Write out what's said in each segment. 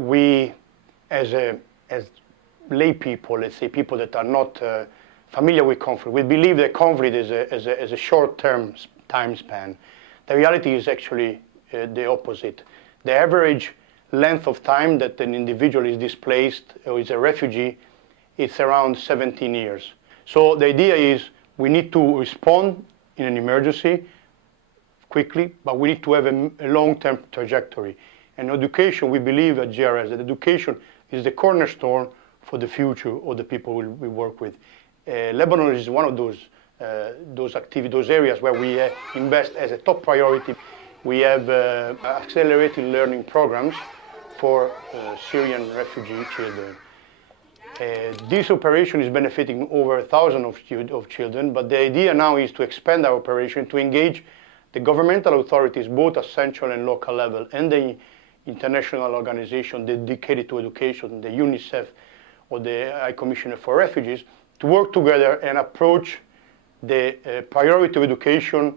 We, as lay people, let's say people that are not familiar with conflict, we believe that conflict is a short-term time span. The reality is actually the opposite. The average length of time that an individual is displaced or is a refugee, it's around 17 years. So the idea is we need to respond in an emergency quickly, but we need to have a long-term trajectory. And education, we believe at GRS that education is the cornerstone for the future of the people we work with. Lebanon is one of those areas where we invest as a top priority. We have accelerated learning programs for Syrian refugee children. This operation is benefiting over 1,000 of children, but the idea now is to expand our operation to engage the governmental authorities, both at central and local level, and the international organization dedicated to education, the UNICEF or the High Commissioner for Refugees, to work together and approach the priority of education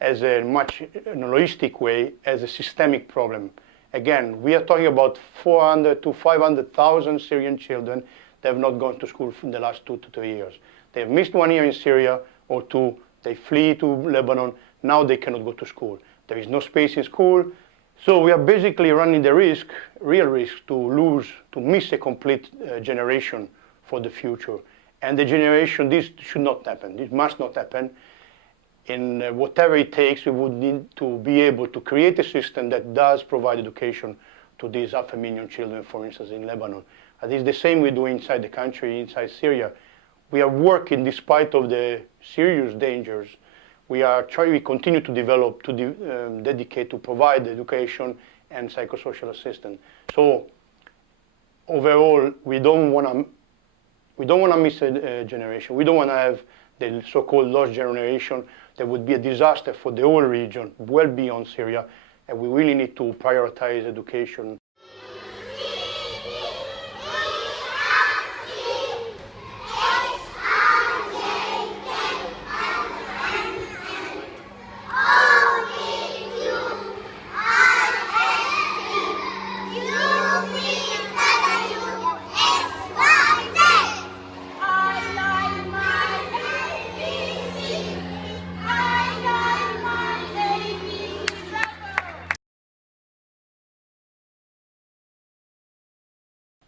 as a much holistic way, as a systemic problem. Again, we are talking about 400 to 500,000 Syrian children that have not gone to school in the last 2 to 3 years. They have missed 1 year in Syria or 2, they flee to Lebanon, now they cannot go to school. There is no space in school. So we are basically running the risk, real risk, to miss a complete generation for the future. And the generation, this should not happen, this must not happen. In whatever it takes, we would need to be able to create a system that does provide education to these 500,000 children, for instance, in Lebanon. And it's the same we do inside the country, inside Syria. We are working despite of the serious dangers. We continue to develop, to dedicate, to provide education and psychosocial assistance. So overall, we don't want to miss a generation. We don't want to have the so-called lost generation that would be a disaster for the whole region, well beyond Syria. And we really need to prioritize education